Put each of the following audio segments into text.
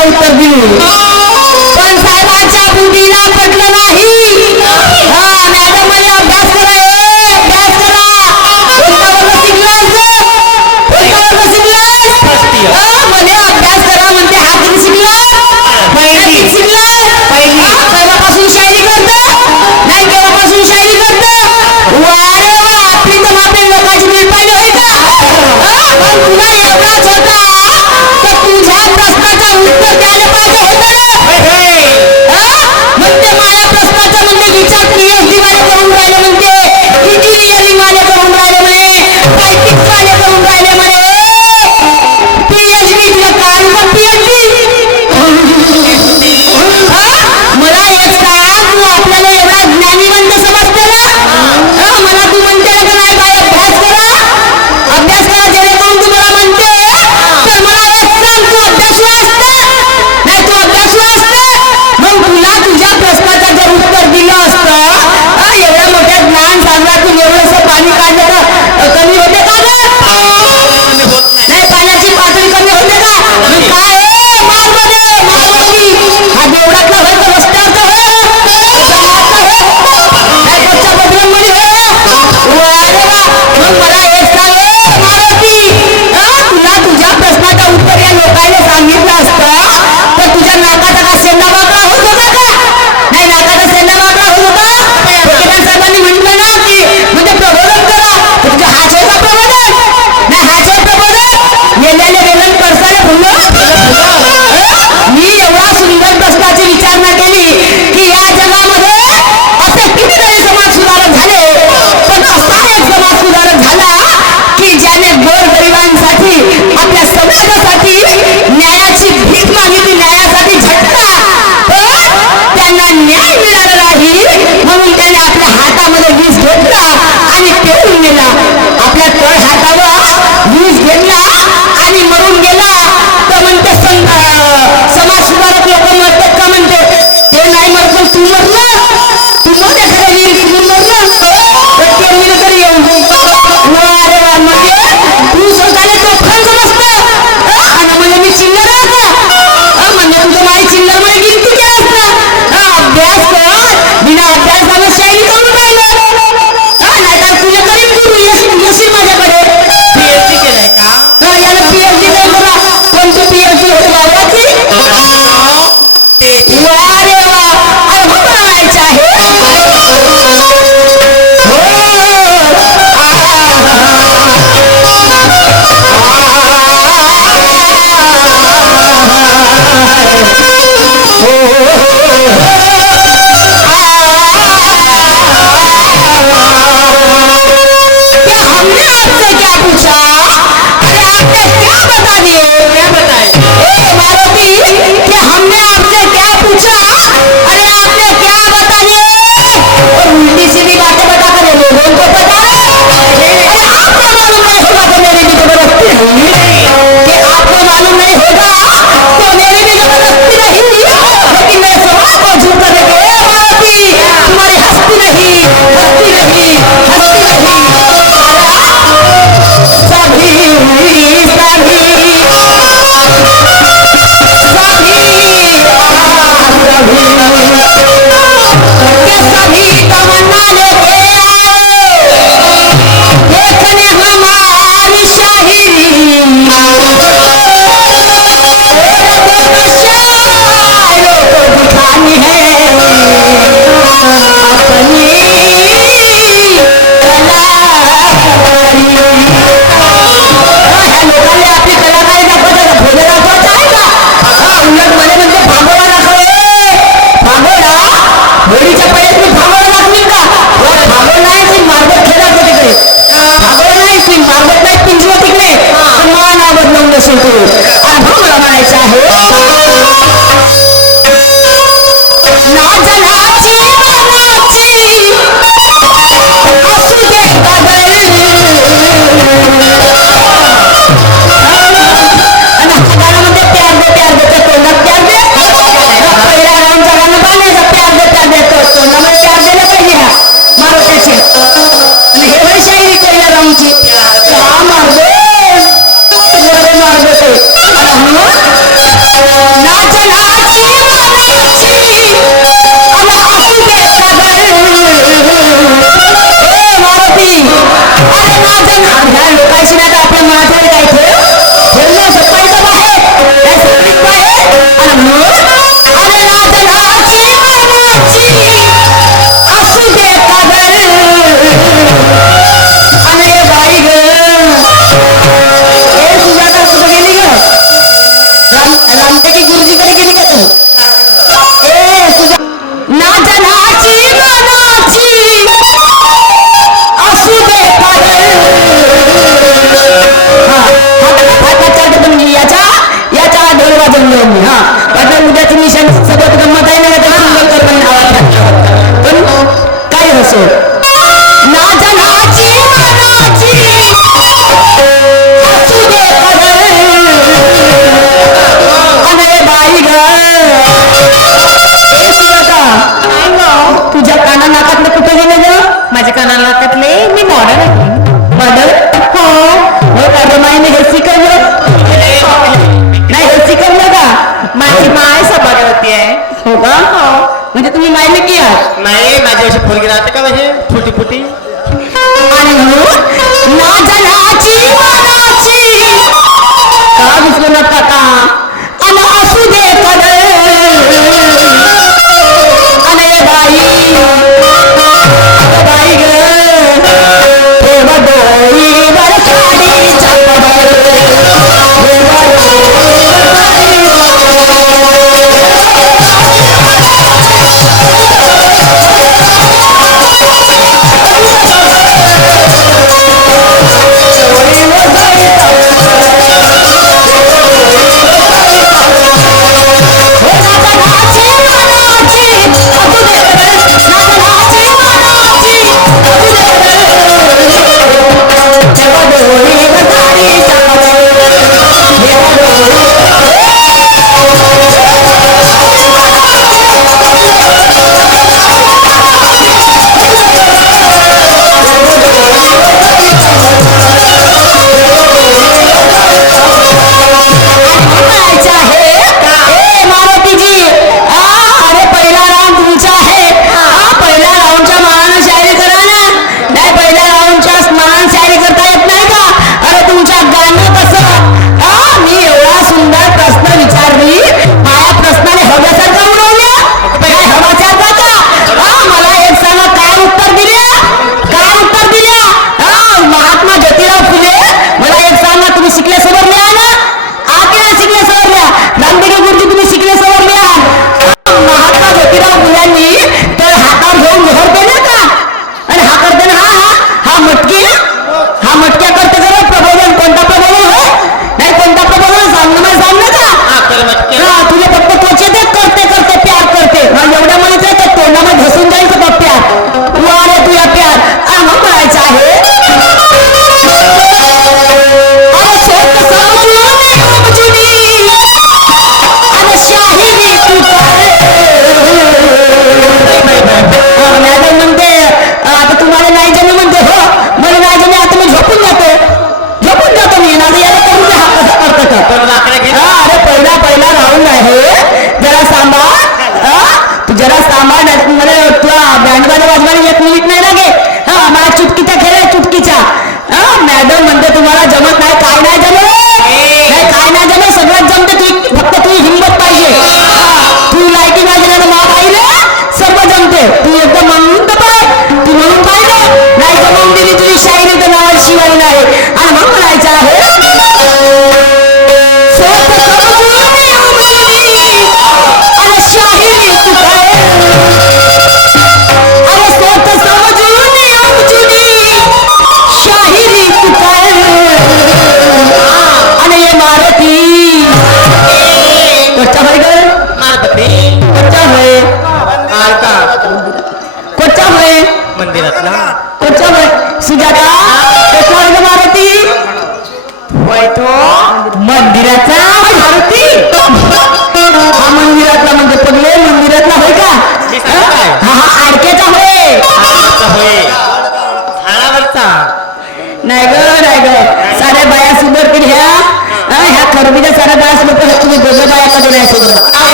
प्रश्नाचं उत्तर दिले पण साहेबाच्या बुद्धीला पटलं नाही. मॅडम म्हणे अभ्यास करा अभ्यास करा. कोणता वर्ग शिकलास कोणता वर्ग शिकलास म्हणे अभ्यास करा म्हणते. हा किती शिकलास किती शिकलास केव्हापासून शायरी करतो नाही केव्हापासून शायरी करतो. वा रे वा आपली तर आपल्या लोकांची नीट पाहिली होय का. तुला एवढाच होता तर तुझ्या प्रश्नाचं उत्तर द्यायला पाहिजे होतं. म्हणते माझ्या प्रश्नाचं म्हणजे विचार पीएचडी वाले करून राहिले म्हणते इंजिनिअरिंग वाले करून राहिले म्हणे फायटिंग वाले करून राहिले म्हणे. पीएचडी तुला काय का पीएचडी मला एक सांग तू आपल्याला एवढा ज्ञानीवंत समजते ना. मला तू म्हणते का नाही बाई अभ्यास करा जेणेकरून तू मला म्हणते तर मला एक सांग तू अभ्यासला असते नाही तू अभ्यासला असते मग तुला तुझ्या प्रश्नाचं जर उत्तर दिलं असतं एवढ्या मोठ्या ज्ञान सागरातून एवढंसं पाणी काढलं तर कमी होते का नाही पाण्याची पातळी कमी होते का. काय मालमध्ये आणि आमच्या की गुरुजीकडे गेली का तू ए तुझ्या ना जनाची मनाची असू दे याच्या ढोल वाजवले मी हा वाटलं उद्याची मिशन सगळं गंमत आहे ना तर आवाज पण काय असो ना जनाची मनाची असू दे अरे बाई ग तुझ्या काना नाकातले कुठे गेले ग माझ्या काना नाकातले मी मॉडल हो का माईने हे शिकवलं नाही हे शिकवलं का माझी माय सभागवती आहे हो का हो म्हणजे तुम्ही मायने की आहात नाही माझी अशी पोरगी राहते का म्हणजे फुटी फुटी आणि ना जनाची मनाची का विसरू नका का आणि असू दे अरे बाई बाई ग डोईवर साडीचा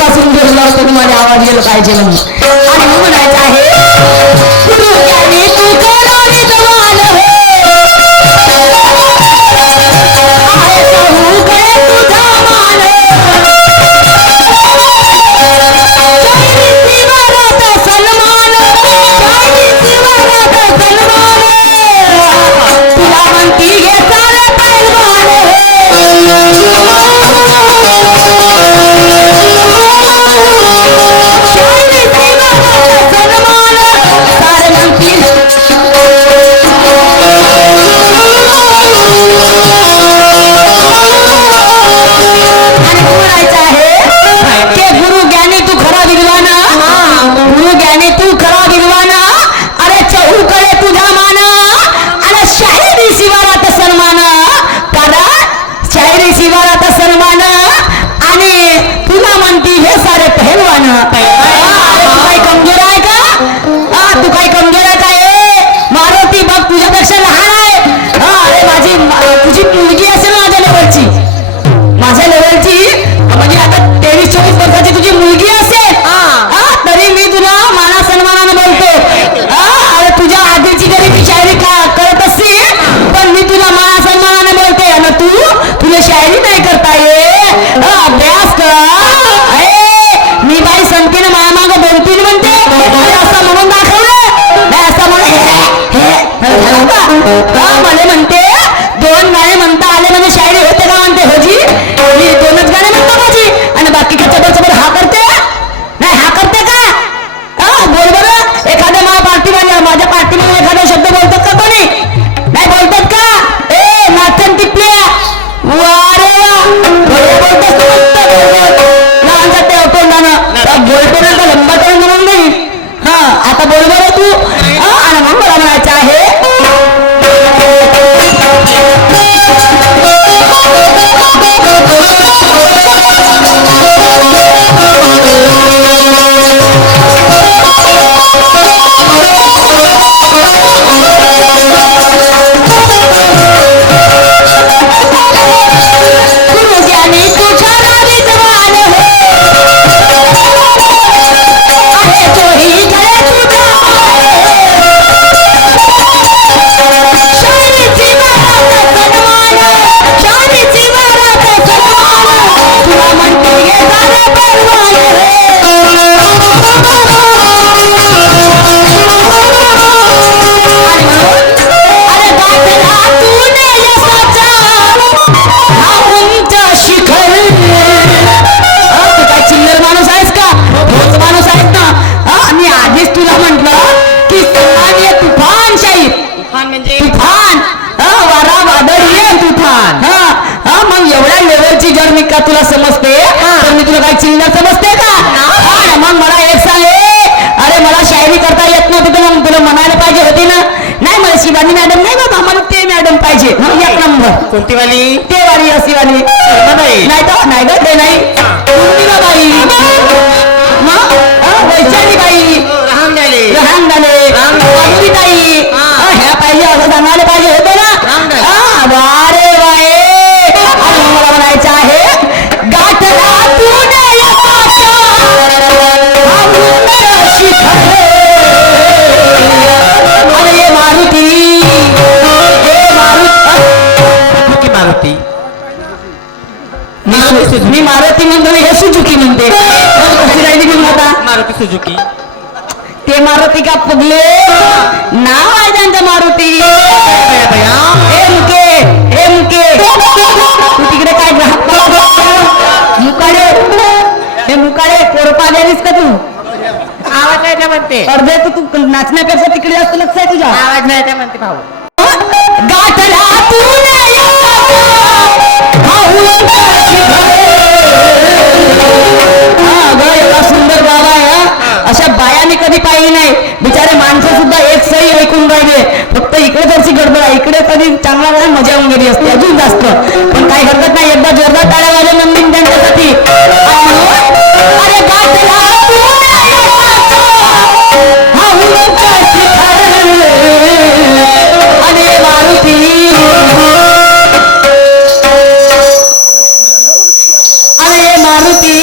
पासून बोलला होतो तुम्हाला आवाज गेला पाहिजे म्हणून. आणि मग म्हणायचं आहे गुरु ज्ञानी तू थोडा विद्वान हो, आहे कहू गए तुझा मान, चाळीसी वरात सन्मान, चाळीसी वरात सन्मान, तुला म्हणती घे सारे पैलवान हो. शायरी नाही करता ये अभ्यास कर. मी बाई संतीने माया माग 2-3 म्हणते असं म्हणून दाखवलं नाही, असं म्हणून मला म्हणते 2 गाणे म्हणता आले म्हणजे शायरी होते का म्हणते. होजी मी 2च गाणे म्हणता भाजी आणि बाकी चबर हा करते नाही, हा करते का बोल बरं. एखाद्या माझ्या पार्टीमध्ये एखादा शब्द बोलतात का कोणी नाही बोलतात का. नाचन टिपल्या वारे बोलतोस तू मस्त लहानचा ते तोंडानं बोलतो लंबा तोंड म्हणून नाही. हा आता बोल बरं तू. आणि मग मला म्हणायचं आहे का तुला समजते तर मी तुला काही चिल्लर समजते का. मग मला एक सांग अरे मला शायरी करता येत नव्हती तर मग तुला म्हणायला पाहिजे होती ना. नाही मला शिवानी मॅडम नाही बाबा, मला ते मॅडम पाहिजे. मग 1 नंबर कोणती वाली. ते वाली अशी वाली नाही तर नाही ग ते नाही बाई मग वैशाली बाई रहांगणे ताई ह्या पाहिजे असं सांगायला पाहिजे होते ना. वारे वाय आणि मला म्हणायचं आहे गाठला तूने अरे ये मारुती मारुती मी मारुती म्हणतो हे सुजुकी म्हणते. कशी राहिली मी आता मारुती सुजुकी. ते मारुती का पगले नाव आहे त्यांचं मारुती. एमके तू तिकडे काय ग्राहक मुकाडे हे मुकाडे कोरपालेलीस का तू. आवाज नाही त्या म्हणते. अर्धे तू नाचण्यापेक्षा तिकडे जास्त लक्ष आहे तुझ्या. आवाज नाही त्या म्हणते भाऊ. गाठला तूने एवढा सुंदर बाबा आहे. अशा बायाने कधी पाहिली नाही. बिचारे माणसं सुद्धा एक सही ऐकून राहिले. फक्त इकडे जरची गडबड आहे, इकडे कधी चांगला वेळा मजा होऊन गेली असते अजून जास्त. पण काही हरकत नाही, एकदा जोरदार टाळ्या वाजव नंदीन त्यांच्यासाठी. अरे गाठला अरे मारुती अरे मारुती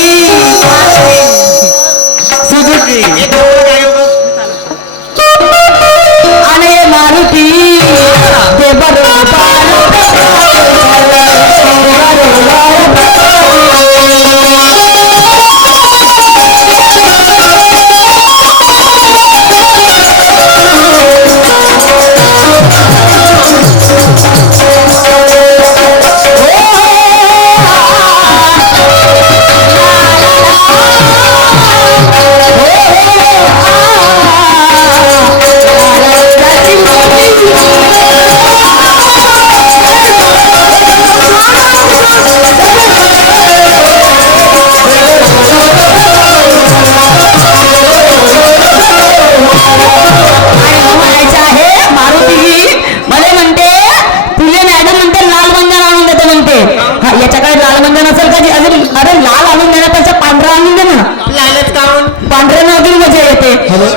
हॅलो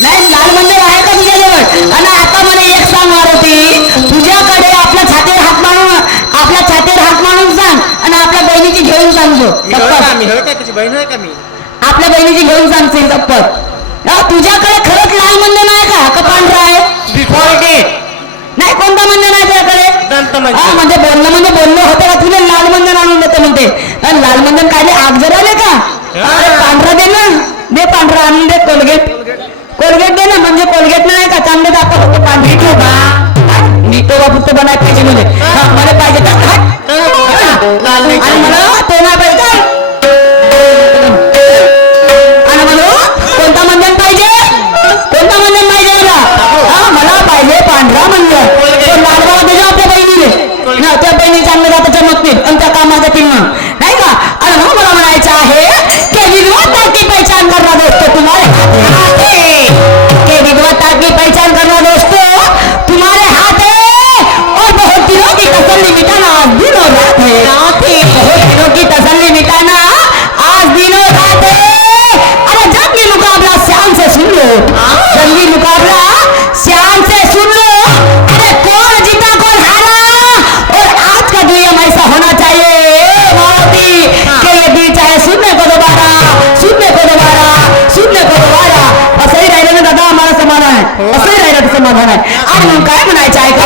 नाही लाल मंदिर आहे का तुझ्याजवळ? आणि आता मला एक सांग मारुती, तुझ्याकडे आपल्या छातीवर हात मारून सांग आणि आपल्या बहिणीची घेऊन सांगतो त्याची बहीण आहे का मी? आपल्या बहिणीची घेऊन सांगशील तप्पत. तुझ्याकडे खरंच लाल मंदिर आहे का पांढरा आहे? बिफोर डेट नाही कोणता मंदिर आहे तुझ्याकडे? दंत म्हणजे बोलणं होतं का तुला लाल मंदिर आणून देतो म्हणते. लाल मंदिर काय आग जराले का? अरे पांढरा दे ना, दे पांढरा आणून दे. कोलगेट दे ना, म्हणजे कोलगेट नाही का चांगले दाखव होते पांढरी ठेवा निटोबा फक्त बनाय पाहिजे म्हणजे मला पाहिजे आणि मला तो नाही पाहिजे. आणि म्हणून कोणता मंदिर पाहिजे? कोणता मंदिर पाहिजे मला? मला पाहिजे पांढरा मंदिर. तो लाडवा देजा आपल्या बहिणीने, त्या बहिणी चांगले जातं चमकतील आणि त्या कामाच्या फिल्म नाही का. आणि म्हणून मला म्हणायचं आहे की विधवा तार की पहचान करना दोस्तों तुम्हारे हाथ है, के विधवा तार की पहचान करना दोस्तों तुम्हारे हाथ है, और बहुत दिनों की तसल्ली मिटाना आज दिन और रात है, बहुत दिनों की तसल्ली मिटाना आज दिन और रात है. अरे जंगी मुकाबला शान से सुन लो, जंगी मुकाबला शान से सुन लो. अरे कौन जीता कौन हारा, और आज का नियम ऐसा होना चाहिए मारुति कि ये दिल चाहे सुनने को दोबारा असंही राहिलं ना दादा आम्हाला समाधान आहे, असंही राहिलं तर समाधान आहे. आणि मग काय म्हणायचं आहे का?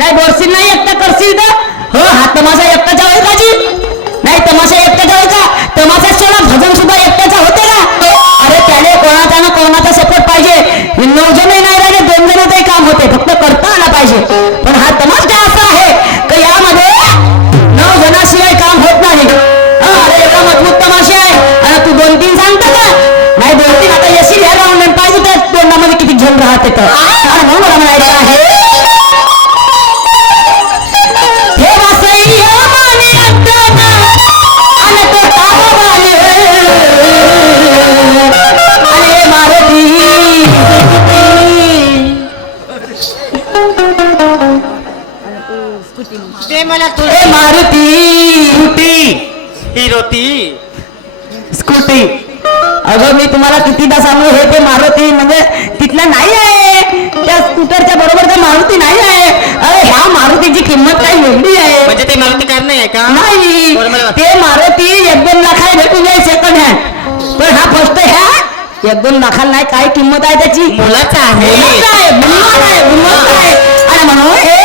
नाही बोलशील नाही एकटा करशील तर हो हा तमाशा एकटाचा होईल का जी नाही तमाशा एकटाचा होईल का तमाशा सोडा भजन सुद्धा एकट्याचा होते का अरे त्याने कोणाचा ना कोणाचा सपोर्ट पाहिजे 9 जणही नाही राहिले 2 जणांचंही काम होते फक्त करता आला पाहिजे पण हा तमाशा असा आहे की यामध्ये 9 जणांशिवाय काम होत नाही अरे एवढा मजबूत तमाशा आहे आणि तू 2-3 सांगतो का नाही 2-3 आता येशील ह्या राऊंड पाहिजे तर तोंडामध्ये किती जण राहते तर आणि म्हणून मला म्हणायचं आहे हे वासई माने अंतना आणि तो तावा वाले हिरो ती स्कूटी. अगं मी तुम्हाला कितीदा सांगू हे ते मारुती म्हणजे तिथला नाही आहे, त्या स्कूटरच्या बरोबरचा मारुती नाही आहे. अरे ह्या मारुतीची किंमत काही वेगळी आहे. म्हणजे ते मारुती कार नाही आहे का? नाही, बरं, मला ते मारुती 1-2 लाखाला भेटून जाईल सेकंड हँड, पण हा फर्स्ट हँड 1-2 लाखाला नाही. काय किंमत आहे त्याची? मुलाचा आहे. मुलाचा आहे, गुणवंत आहे, गुणवंत आहे. आणि म्हणून हे